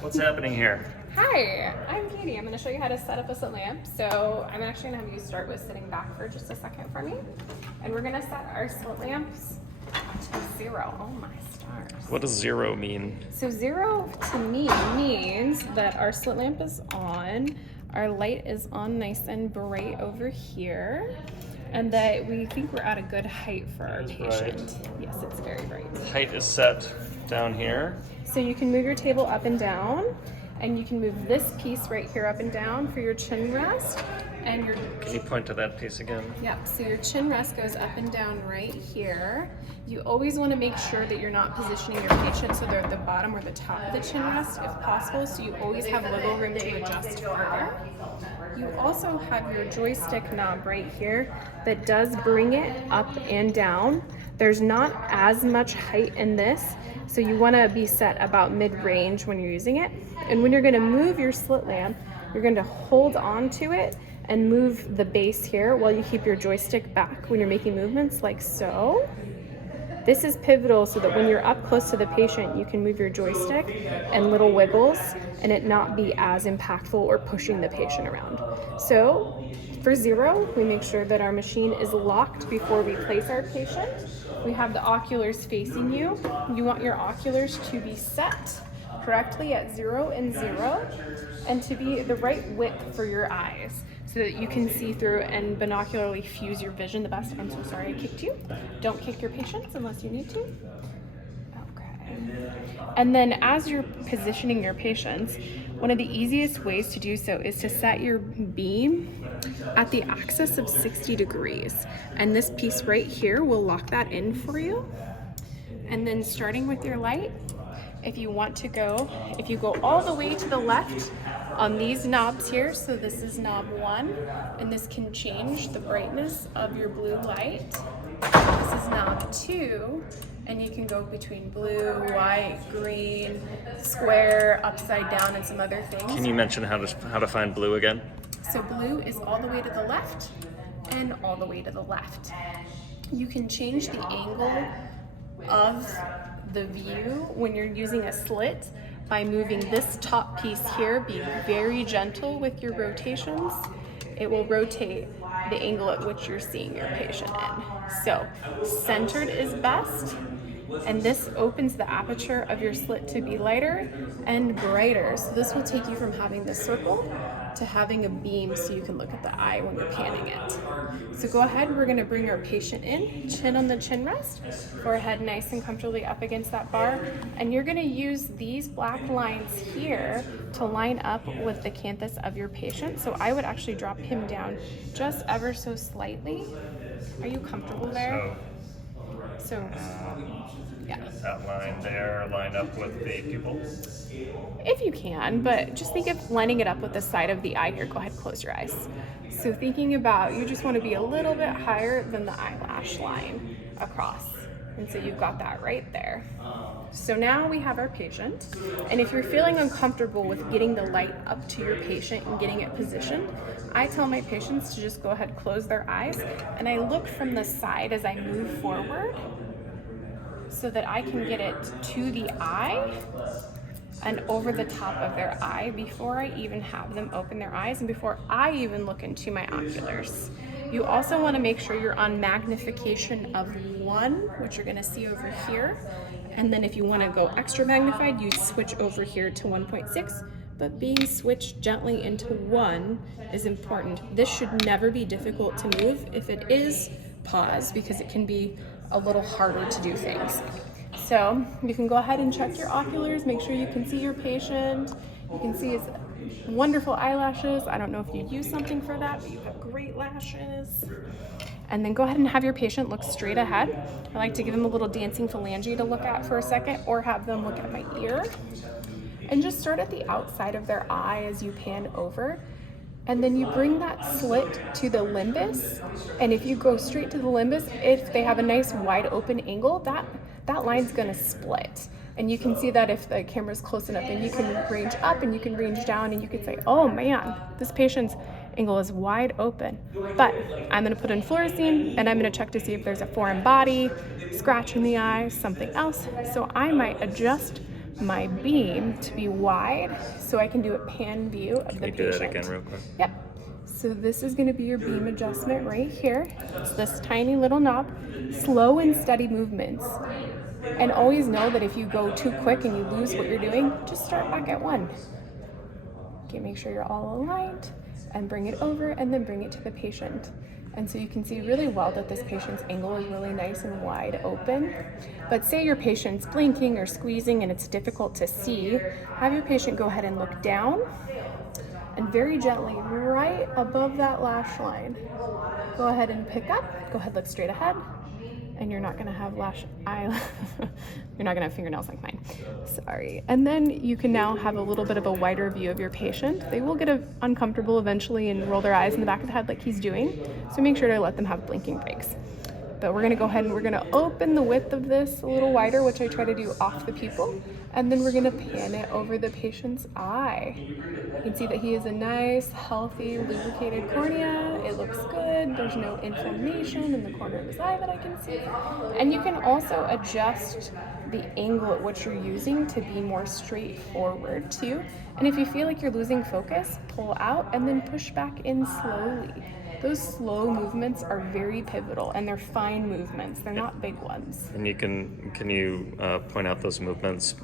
What's happening here? Hi, I'm Katie. I'm going to show you how to set up a slit lamp. So I'm actually going to have you start with sitting back for just a second for me. And we're going to set our slit lamps to 0. Oh my stars. What does 0 mean? So 0 to me means that our slit lamp is on, our light is on nice and bright over here, and that we think we're at a good height for our patient. Bright. Yes, it's very bright. Height is set down here. So you can move your table up and down, and you can move this piece right here up and down for your chin rest. And your Can you point to that piece again? Yep, so your chin rest goes up and down right here. You always want to make sure that you're not positioning your patient so they're at the bottom or the top of the chin rest if possible, so you always have wiggle room to adjust further. You also have your joystick knob right here that does bring it up and down. There's not as much height in this, so you want to be set about mid-range when you're using it. And when you're going to move your slit lamp, you're going to hold on to it and move the base here while you keep your joystick back when you're making movements like so. This is pivotal so that when you're up close to the patient, you can move your joystick and little wiggles and it not be as impactful or pushing the patient around. So for 0, we make sure that our machine is locked before we place our patient. We have the oculars facing you. You want your oculars to be set correctly at 0 and 0 and to be the right width for your eyes, so that you can see through and binocularly fuse your vision the best. I'm so sorry I kicked you. Don't kick your patients unless you need to. Okay. And then as you're positioning your patients, one of the easiest ways to do so is to set your beam at the axis of 60 degrees. And this piece right here will lock that in for you. And then starting with your light, if you go all the way to the left on these knobs here, so this is knob 1, and this can change the brightness of your blue light. This is knob 2, and you can go between blue, white, green, square, upside down, and some other things. Can you mention how to find blue again? So blue is all the way to the left and all the way to the left. You can change the angle of the view when you're using a slit by moving this top piece here. Be very gentle with your rotations. It will rotate the angle at which you're seeing your patient in. So centered is best, and this opens the aperture of your slit to be lighter and brighter. So this will take you from having the circle to having a beam so you can look at the eye when you're panning it. So go ahead, we're gonna bring our patient in, chin on the chin rest, forehead nice and comfortably up against that bar, and you're gonna use these black lines here to line up with the canthus of your patient. So I would actually drop him down just ever so slightly. Are you comfortable there? So yeah. That line there lined up with the pupil? If you can, but just think of lining it up with the side of the eye here. Go ahead, close your eyes. So thinking about, you just want to be a little bit higher than the eyelash line across. And so you've got that right there. So now we have our patient, and if you're feeling uncomfortable with getting the light up to your patient and getting it positioned, I tell my patients to just go ahead, close their eyes, and I look from the side as I move forward so that I can get it to the eye and over the top of their eye before I even have them open their eyes and before I even look into my oculars. You also want to make sure you're on magnification of 1, which you're going to see over here. And then if you want to go extra magnified, you switch over here to 1.6, but being switched gently into 1 is important. This should never be difficult to move. If it is, pause, because it can be a little harder to do things. So you can go ahead and check your oculars, make sure you can see your patient. You can see his wonderful eyelashes. I don't know if you use something for that, but you have great lashes. And then go ahead and have your patient look straight ahead. I like to give them a little dancing phalange to look at for a second, or have them look at my ear. And just start at the outside of their eye as you pan over. And then you bring that slit to the limbus, and if you go straight to the limbus, if they have a nice wide open angle, that line's gonna split. And you can see that if the camera's close enough, and you can range up and you can range down, and you can say, oh man, this patient's angle is wide open. But I'm gonna put in fluorescein, and I'm gonna check to see if there's a foreign body, scratch in the eye, something else. So I might adjust my beam to be wide so I can do a pan view of the Can you patient. do that again real quick? Yep. So this is going to be your beam adjustment right here. It's this tiny little knob, slow and steady movements. And always know that if you go too quick and you lose what you're doing, just start back at 1. Okay, make sure you're all aligned and bring it over and then bring it to the patient. And so you can see really well that this patient's angle is really nice and wide open. But say your patient's blinking or squeezing and it's difficult to see, have your patient go ahead and look down and very gently right above that lash line. Go ahead and pick up, go ahead, look straight ahead. And you're not gonna have you're not gonna have fingernails like mine. Sorry. And then you can now have a little bit of a wider view of your patient. They will get uncomfortable eventually and roll their eyes in the back of the head like he's doing. So make sure to let them have blinking breaks. But we're gonna go ahead and we're gonna open the width of this a little wider, which I try to do off the pupil. And then we're gonna pan it over the patient's eye. You can see that he has a nice, healthy, lubricated cornea. It looks good. There's no inflammation in the corner of his eye that I can see. And you can also adjust the angle at which you're using to be more straightforward too. And if you feel like you're losing focus, pull out and then push back in slowly. Those slow movements are very pivotal, and they're fine movements. They're not big ones. And can you point out those movements?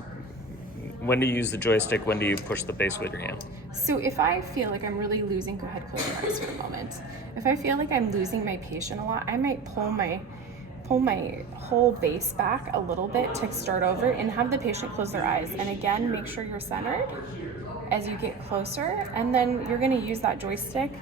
When do you use the joystick? When do you push the base with your hand? So if I feel like I'm really losing, go ahead, close your eyes for a moment. If I feel like I'm losing my patient a lot, I might pull my whole base back a little bit to start over and have the patient close their eyes. And again, make sure you're centered as you get closer. And then you're gonna use that joystick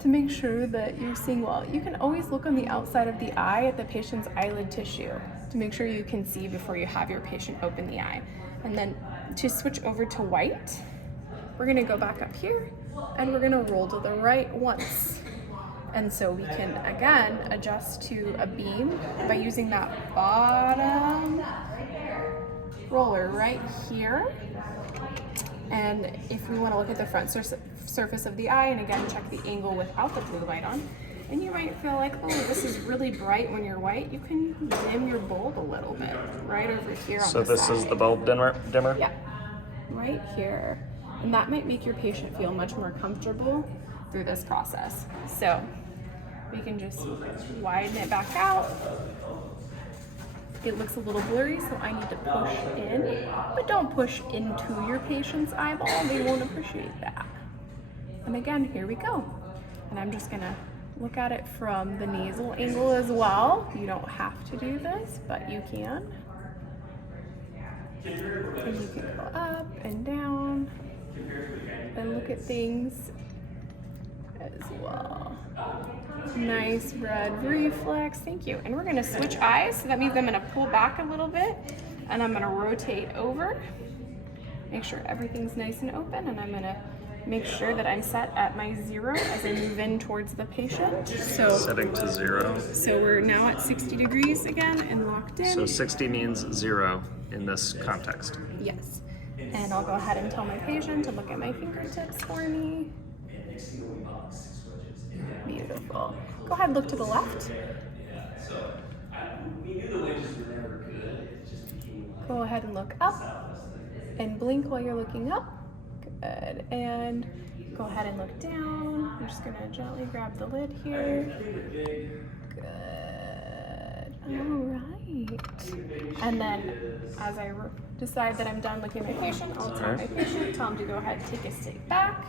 to make sure that you're seeing well. You can always look on the outside of the eye at the patient's eyelid tissue to make sure you can see before you have your patient open the eye. And then to switch over to white, we're gonna go back up here and we're gonna roll to the right once. And so we can, again, adjust to a beam by using that bottom roller right here. And if we want to look at the front surface of the eye, and again, check the angle without the blue light on, and you might feel like, oh, this is really bright when you're white, you can dim your bulb a little bit right over here on the side. So this is the bulb dimmer? Yeah, right here. And that might make your patient feel much more comfortable through this process. So we can just widen it back out. It looks a little blurry, so I need to push in, but don't push into your patient's eyeball. They won't appreciate that. And again, here we go. And I'm just gonna look at it from the nasal angle as well. You don't have to do this, but you can. And you can go up and down and look at things as well. Nice red reflex, thank you. And we're gonna switch eyes, so that means I'm gonna pull back a little bit and I'm gonna rotate over. Make sure everything's nice and open, and I'm gonna make sure that I'm set at my 0 as I move in towards the patient. So setting to 0. So we're now at 60 degrees again and locked in. So 60 means 0 in this context. Yes. And I'll go ahead and tell my patient to look at my fingertips for me. Beautiful. Go ahead, look to the left. Go ahead and look up and blink while you're looking up. Good. And go ahead and look down. I'm just gonna gently grab the lid here. Good. All right. And then as I decide that I'm done looking at my patient, I'll tell my patient, tell him to go ahead and take a step back.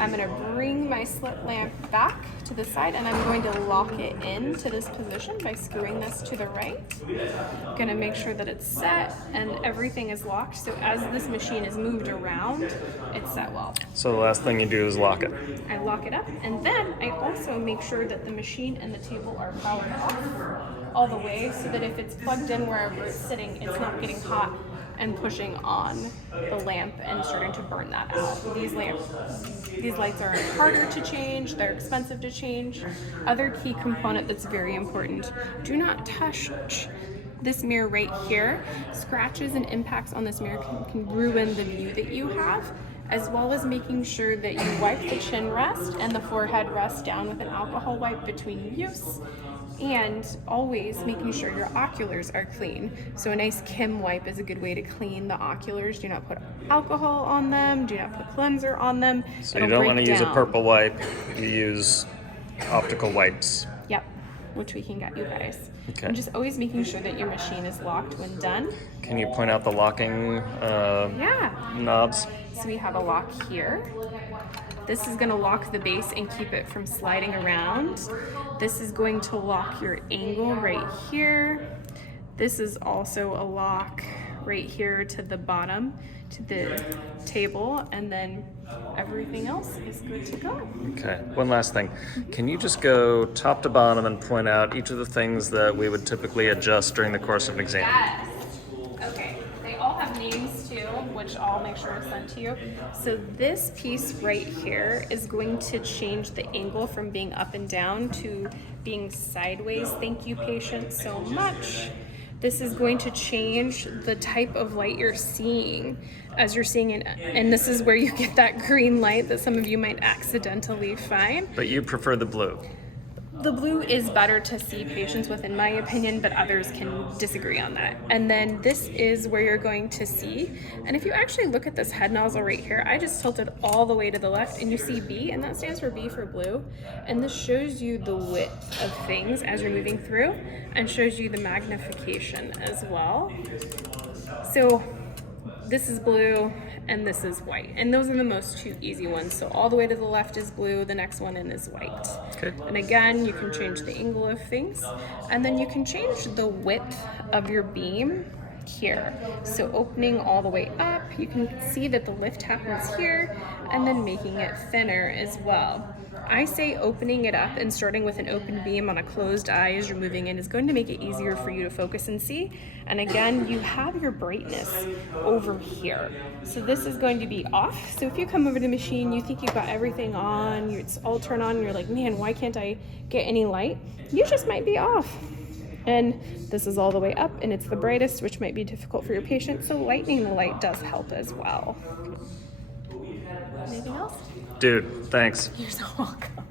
I'm going to bring my slit lamp back to the side, and I'm going to lock it into this position by screwing this to the right. I'm going to make sure that it's set and everything is locked, so as this machine is moved around, it's set well. So the last thing you do is lock it. I lock it up, and then I also make sure that the machine and the table are powered off all the way, so that if it's plugged in wherever it's sitting, it's not getting hot and pushing on the lamp and starting to burn that out. These lights are harder to change, they're expensive to change. Other key component that's very important, do not touch this mirror right here. Scratches and impacts on this mirror can ruin the view that you have, as well as making sure that you wipe the chin rest and the forehead rest down with an alcohol wipe between use. And always making sure your oculars are clean. So a nice Kim wipe is a good way to clean the oculars. Do not put alcohol on them. Do not put cleanser on them. So you don't want to use a purple wipe. You use optical wipes. Yep, which we can get you guys. Okay. And just always making sure that your machine is locked when done. Can you point out the locking knobs? So we have a lock here. This is going to lock the base and keep it from sliding around. This is going to lock your angle right here. This is also a lock right here to the bottom, to the table, and then everything else is good to go. Okay, one last thing. Can you just go top to bottom and point out each of the things that we would typically adjust during the course of an exam? Yes. Okay, they all have names too, which I'll make sure is sent to you. So this piece right here is going to change the angle from being up and down to being sideways. Thank you, patient, so much. This is going to change the type of light you're seeing as you're seeing it. And this is where you get that green light that some of you might accidentally find. But you prefer the blue. The blue is better to see patients with, in my opinion, but others can disagree on that. And then this is where you're going to see. And if you actually look at this head nozzle right here, I just tilted all the way to the left and you see B, and that stands for B for blue. And this shows you the width of things as you're moving through and shows you the magnification as well. So this is blue and this is white. And those are the most two easy ones. So all the way to the left is blue, the next one in is white. Okay. And again, you can change the angle of things. And then you can change the width of your beam here. So opening all the way up, you can see that the lift happens here, and then making it thinner as well. I say opening it up and starting with an open beam on a closed eye as you're moving in is going to make it easier for you to focus and see. And again, you have your brightness over here. So this is going to be off. So if you come over to the machine, you think you've got everything on, it's all turned on, and you're like, man, why can't I get any light? You just might be off. And this is all the way up and it's the brightest, which might be difficult for your patient. So lightening the light does help as well. Anything else? Dude, thanks. You're so welcome.